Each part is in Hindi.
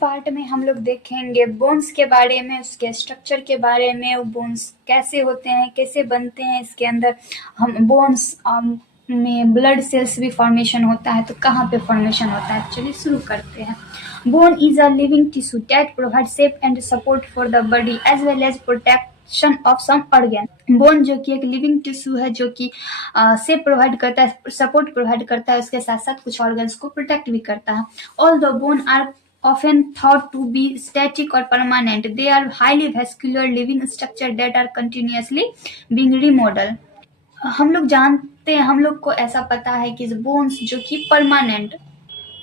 पार्ट में हम लोग देखेंगे बोन्स के बारे में, उसके स्ट्रक्चर के बारे में, वो बोन्स कैसे होते हैं, कैसे बनते हैं, इसके अंदर हम बोन्स में ब्लड सेल्स भी फॉर्मेशन होता है, तो कहाँ पे फॉर्मेशन होता है। चलिए शुरू करते हैं। Bone is a living tissue that provide shape and support for the body as well as protection of some organ. Bone जो कि एक लिविंग टिश्यू है, जो कि शेप प्रोवाइड करता है, सपोर्ट प्रोवाइड करता है, उसके साथ साथ कुछ ऑर्गन्स को प्रोटेक्ट भी करता है। All the bone are often thought to be static or permanent. They are highly vascular living structure that are continuously being remodeled. हम लोग जानते हैं, हम लोग को ऐसा पता है कि बोन्स जो कि परमानेंट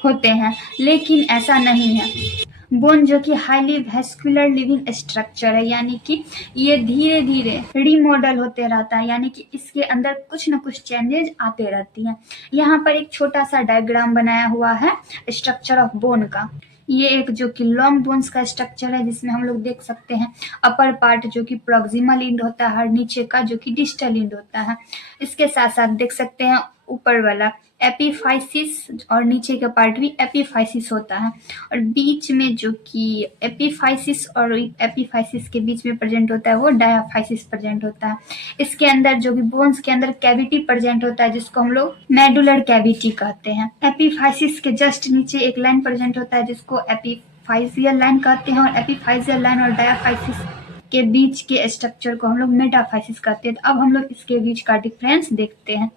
होते हैं, लेकिन ऐसा नहीं है। बोन जो कि हाईली वेस्कुलर लिविंग स्ट्रक्चर है, यानी कि ये धीरे धीरे रीमॉडल होते रहता है, यानी कि इसके अंदर कुछ न कुछ चेंजेस आते रहती हैं। यहाँ पर एक छोटा सा डायग्राम बनाया हुआ है स्ट्रक्चर ऑफ बोन का। ये एक जो कि लॉन्ग बोन्स का स्ट्रक्चर है, जिसमें हम लोग देख सकते हैं अपर पार्ट जो कि प्रॉक्सिमल इंड होता है और नीचे का जो कि डिस्टल इंड होता है। इसके साथ साथ देख सकते हैं ऊपर वाला एपीफाइसिस और नीचे का पार्ट भी एपीफाइसिस होता है, और बीच में जो कि एपीफाइसिस और एपीफाइसिस के बीच में प्रेजेंट होता है वो डायाफाइसिस प्रेजेंट होता है। इसके अंदर जो कि बोन्स के अंदर कैविटी प्रेजेंट होता है, जिसको हम लोग मेडुलर कैविटी कहते हैं। एपीफाइसिस के जस्ट नीचे एक लाइन प्रेजेंट होता है, जिसको एपीफाइसियल लाइन कहते हैं, और एपीफाइसियल लाइन और डायाफाइसिस के बीच के स्ट्रक्चर को हम लोग मेटाफाइसिस कहते हैं। अब हम लोग इसके बीच का डिफरेंस देखते हैं।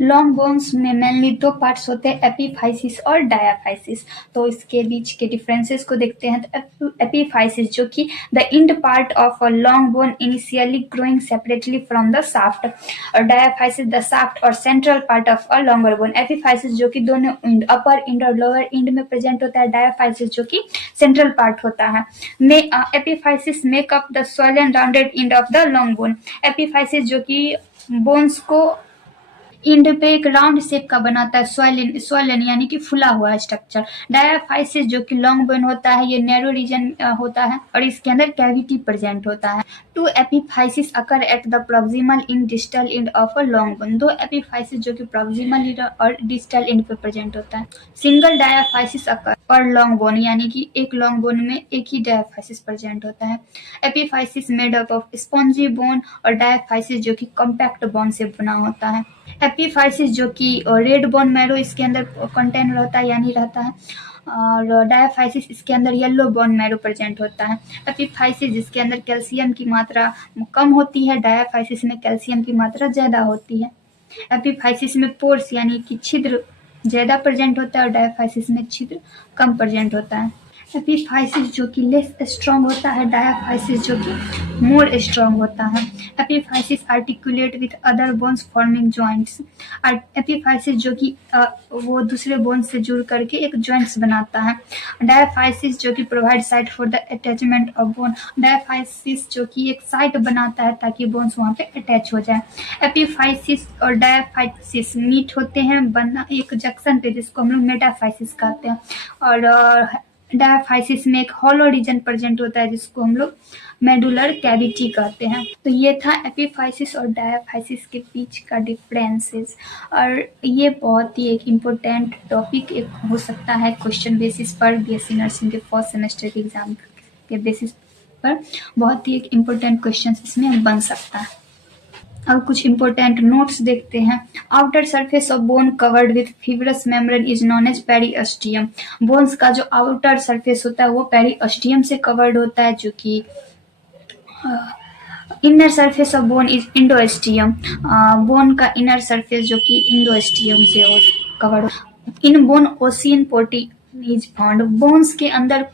लॉन्ग बोन्स में मेनली दो पार्ट्स होते हैं, एपीफाइसिस और डायाफाइसिस। तो इसके बीच के डिफरेंसेस को देखते हैं। तो एपीफाइसिस जो कि the end part of a long bone initially growing separately from the shaft, और डायाफाइसिस द शाफ्ट और central part of a longer bone. Epiphysis जो कि दोनों इंड, अपर इंड और लोअर इंड में प्रेजेंट होता है। डायाफाइसिस जो कि सेंट्रल पार्ट होता है। Epiphysis make up the swollen rounded end of the long bone. Epiphysis जो कि बोन्स को इंड पे एक राउंड शेप का बनाता है, स्वॉलन यानी कि फुला हुआ स्ट्रक्चर। डायाफाइसिस जो कि लॉन्ग बोन होता है, ये नैरो रीजन होता है और इसके अंदर कैविटी प्रेजेंट होता है। Two epiphysis occur at the proximal in distal end of a long bone. दो एपीफाइसिस जो कि प्रॉक्सिमल इंड और डिस्टल इंड पे प्रेजेंट होता है। सिंगल डायाफाइसिस अकर पर लॉन्ग बोन, यानी कि एक लॉन्ग बोन में एक ही डायाफाइसिस प्रेजेंट होता है। Epiphysis made up of spongy bone, और डायाफाइसिस जो कि कॉम्पैक्ट बोन से बना होता है। एपीफाइसिस जो कि रेड बोन मैरो इसके अंदर कंटेन रहता है, यानी रहता है, और डायाफाइसिस इसके अंदर येलो बोन मैरो प्रेजेंट होता है। एपीफाइसिस जिसके अंदर कैल्शियम की मात्रा कम होती है, डायाफाइसिस में कैल्शियम की मात्रा ज्यादा होती है। एपीफाइसिस में पोर्स यानी कि छिद्र ज्यादा प्रेजेंट होता है, और डायाफाइसिस में छिद्र कम प्रेजेंट होता है। एपीफाइसिस जो कि लेस स्ट्रॉन्ग होता है, डायाफाइसिस जो कि मोर स्ट्रॉन्ग होता है। Epiphysis articulate with other bones forming joints. Epiphysis जो कि वो दूसरे बोन से जुड़ करके एक जॉइंट्स बनाता है। डायाफाइसिस जो कि provide site for the attachment of bone. Diaphysis जो कि एक साइट बनाता है ताकि बोन्स वहां पे अटैच हो जाए। एपीफाइसिस और डायाफाइसिस मीट होते हैं बना एक जंक्शन पे, जिसको हम लोग मेटाफाइसिस कहते हैं, और डायाफाइसिस में एक हॉलो रीजन प्रेजेंट होता है, जिसको हम लोग मेडुलर कैविटी कहते हैं। तो ये था एपीफाइसिस और डायाफाइसिस के बीच का डिफरेंसेस, और ये बहुत ही एक इम्पोर्टेंट टॉपिक एक हो सकता है क्वेश्चन बेसिस पर, बीएससी नर्सिंग के फर्स्ट सेमेस्टर के एग्जाम के बेसिस पर बहुत ही एक इम्पोर्टेंट क्वेश्चन इसमें बन सकता है। अब कुछ इम्पोर्टेंट नोट्स देखते हैं। Outer surface of bone covered with fibrous membrane is known as periosteum. Bones का जो आउटर सरफेस होता है वो पेरिओस्टियम से कवर्ड होता है, जो कि inner surface of bone is endosteum. Bone का इनर सरफेस जो कि इंडोस्टियम से covered. In bone ossein protein is found. Bones के अंदर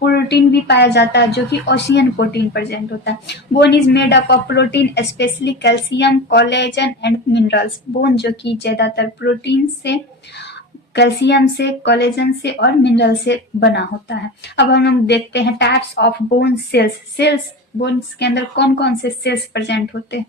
प्रोटीन भी पाया जाता है, जो कि ओशियन प्रोटीन प्रेजेंट होता है। Bone is made up of protein specially calcium, collagen and minerals. Bone जो कि ज्यादातर प्रोटीन से, कैल्शियम से, कोलेजन से और मिनरल से बना होता है। अब हम लोग देखते हैं types of bone cells. Cells bones के अंदर कौन कौन से सेल्स प्रेजेंट होते हैं।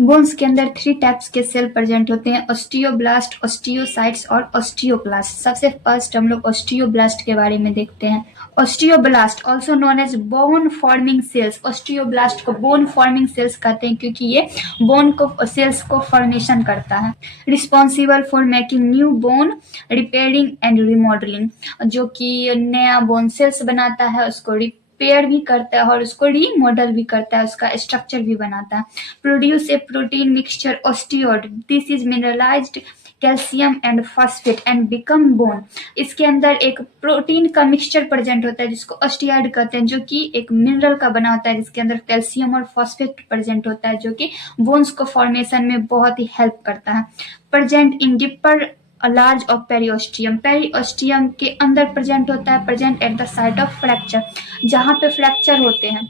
बोन्स के अंदर 3 टाइप्स के सेल प्रेजेंट होते हैं, ऑस्टियोब्लास्ट, ऑस्टियोसाइट्स और ऑस्टियोक्लास्ट। सबसे फर्स्ट हम लोग ऑस्टियोब्लास्ट के बारे में देखते हैं। Osteoblast also known as bone forming cells. Osteoblast को बोन फॉर्मिंग सेल्स कहते हैं क्योंकि ये बोन को सेल्स को फॉर्मेशन करता है। Responsible for making new bone, repairing and remodelling, जो कि नया बोन सेल्स बनाता है, उसको रिपेयर भी करता है और उसको रीमॉडल भी करता है, उसका स्ट्रक्चर भी बनाता है। Produce a protein mixture osteoid, this is mineralised calcium and phosphate and become bone. इसके अंदर एक प्रोटीन का मिक्सचर प्रेजेंट होता है जिसको ऑस्टियाइड कहते हैं, जो कि एक मिनरल का बना होता है जिसके अंदर कैल्शियम और फॉस्फेट प्रेजेंट होता है, जो कि बोन्स को फॉर्मेशन में बहुत ही हेल्प करता है। Present in deeper layer of periosteum, periosteum के अंदर प्रेजेंट होता है, present at the site of fracture, जहां पे फ्रैक्चर होते हैं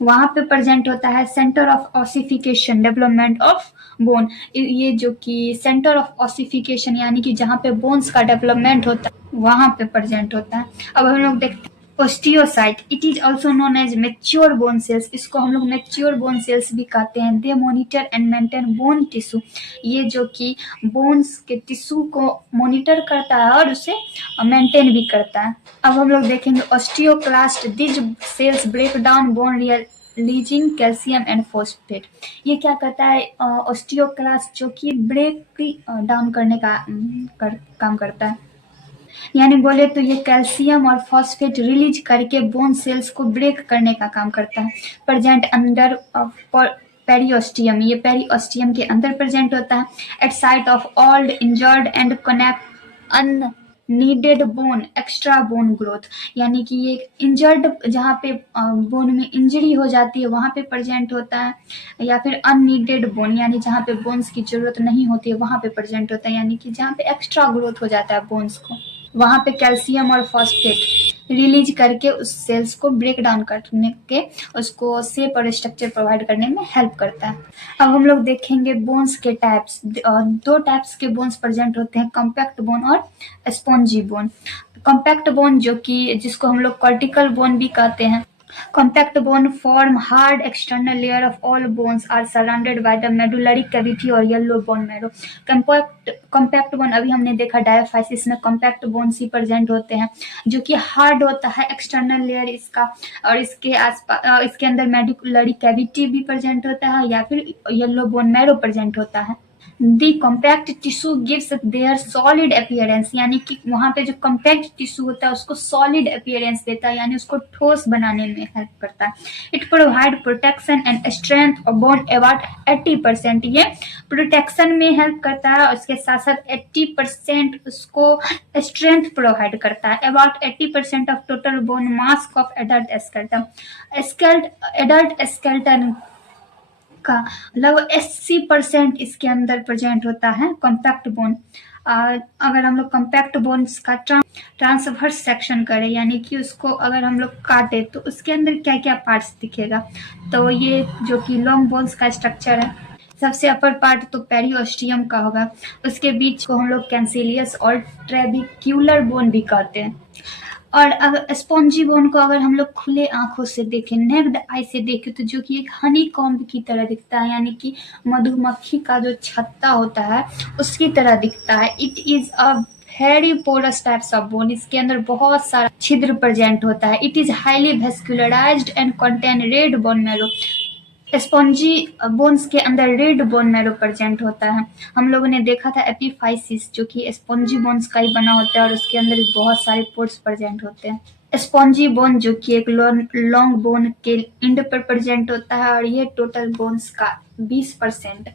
वहां पे प्रेजेंट होता है। Centre of ossification, development of bone, ये जो कि सेंटर ऑफ ऑसिफिकेशन यानी कि जहाँ पे बोन्स का डेवलपमेंट होता है वहां पे प्रेजेंट होता है। अब हम लोग देखते हैं osteocyte, it is also known as mature bone cells, इसको हम लोग मेच्योर बोन सेल्स भी कहते हैं। They monitor and maintain bone tissue, ये जो कि बोन्स के टिश्यू को मॉनिटर करता है और उसे मेंटेन भी करता है। अब हम लोग देखेंगे osteoclast, these cells break down bone releasing calcium and phosphate. ये क्या करता है, ऑस्टियोक्लास्ट जो कि ब्रेक डाउन करने का काम करता है, यानी बोले तो ये कैल्शियम और फॉस्फेट रिलीज करके बोन सेल्स को ब्रेक करने का काम करता है। प्रेजेंट अंडर पेरिओस्टियम, ये पेरिओस्टियम के अंदर प्रेजेंट होता है। At site of old injured and connect unneeded bone, extra bone growth, यानी कि ये इंजर्ड जहाँ पे बोन में इंजरी हो जाती है वहां पे प्रेजेंट होता है, या फिर अननीडेड बोन यानी जहाँ पे बोन्स की जरूरत नहीं होती है वहां पे प्रेजेंट होता है, यानी कि जहाँ पे एक्स्ट्रा ग्रोथ हो जाता है बोन्स को वहां पे कैल्शियम और फॉस्फेट रिलीज करके उस सेल्स को ब्रेक डाउन करने के उसको शेप और स्ट्रक्चर प्रोवाइड करने में हेल्प करता है। अब हम लोग देखेंगे बोन्स के टाइप्स। 2 टाइप्स के बोन्स प्रेजेंट होते हैं, कॉम्पैक्ट बोन और स्पॉन्जी बोन। कॉम्पैक्ट बोन जो कि जिसको हम लोग कॉर्टिकल बोन भी कहते हैं। Compact bone form hard external layer of all bones are surrounded by the medullary cavity और yellow bone marrow। compact bone अभी हमने देखा डायफाइसिस में compact bones ही प्रेजेंट होते हैं, जो कि हार्ड होता है एक्सटर्नल लेयर इसका, और इसके आसपास इसके अंदर मेडुलरी कैविटी भी प्रेजेंट होता है या फिर येलो बोन मैरो प्रेजेंट होता है। The compact tissue gives their solid appearance, यानी कि वहां पे जो कॉम्पैक्ट टिश्यू होता है उसको सॉलिड अपीयरेंस देता है, यानी उसको ठोस बनाने में हेल्प करता है। It provide protection and strength of bone about 80%, ये प्रोटेक्शन में हेल्प करता है और उसके साथ साथ 80% उसको स्ट्रेंथ प्रोवाइड करता है। About 80% of total bone mass of adult skeleton, adult skeleton का लगभग 80% इसके अंदर प्रेजेंट होता है कॉम्पैक्ट बोन। अगर हम लोग कॉम्पैक्ट बोन्स का ट्रांसवर्स सेक्शन करें, यानी कि उसको अगर हम लोग काटे तो उसके अंदर क्या क्या पार्ट्स दिखेगा, तो ये जो कि लॉन्ग बोन्स का स्ट्रक्चर है, सबसे अपर पार्ट तो पेरिओस्टियम का होगा, उसके बीच को हम लोग कैंसिलियस और ट्रेबिक्यूलर बोन भी कहते हैं। और अगर स्पॉन्जी बोन को अगर हम लोग खुले आंखों से देखें, नेक्ड आई से देखें, तो जो कि एक हनी कॉम्ब की तरह दिखता है, यानी कि मधुमक्खी का जो छत्ता होता है उसकी तरह दिखता है। It is a very porous types of bone, इसके अंदर बहुत सारा छिद्र प्रेजेंट होता है। It is highly vascularized and contain red bone marrow, spongy bones के अंदर रेड बोन मैरो प्रेजेंट होता है। हम लोगों ने देखा था एपिफाइसिस जो कि स्पॉन्जी बोन्स का ही बना होता है और उसके अंदर बहुत सारे पोर्स प्रेजेंट होते हैं। स्पॉन्जी बोन जो कि एक लॉन्ग बोन के एंड पर प्रेजेंट होता है और ये टोटल बोन्स का 20%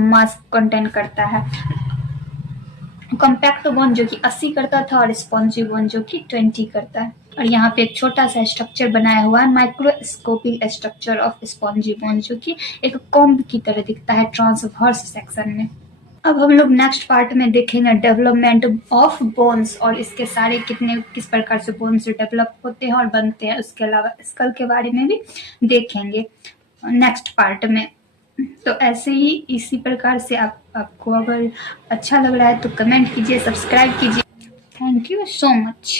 मास कंटेन करता है। कॉम्पैक्ट बोन जो कि 80 करता था और स्पॉन्जी बोन जो कि 20 करता है। और यहाँ पे एक छोटा सा स्ट्रक्चर बनाया हुआ है, microscopic structure of spongy bone, जो कि एक कॉम्ब की तरह दिखता है ट्रांसवर्स सेक्शन में। अब हम लोग नेक्स्ट पार्ट में देखेंगे डेवलपमेंट ऑफ बोन्स और इसके सारे किस प्रकार से बोन्स डेवलप होते हैं और बनते हैं, उसके अलावा स्कल के बारे में भी देखेंगे नेक्स्ट पार्ट में। तो ऐसे ही इसी प्रकार से आपको अगर अच्छा लग रहा है तो कमेंट कीजिए, सब्सक्राइब कीजिए। Thank you so much.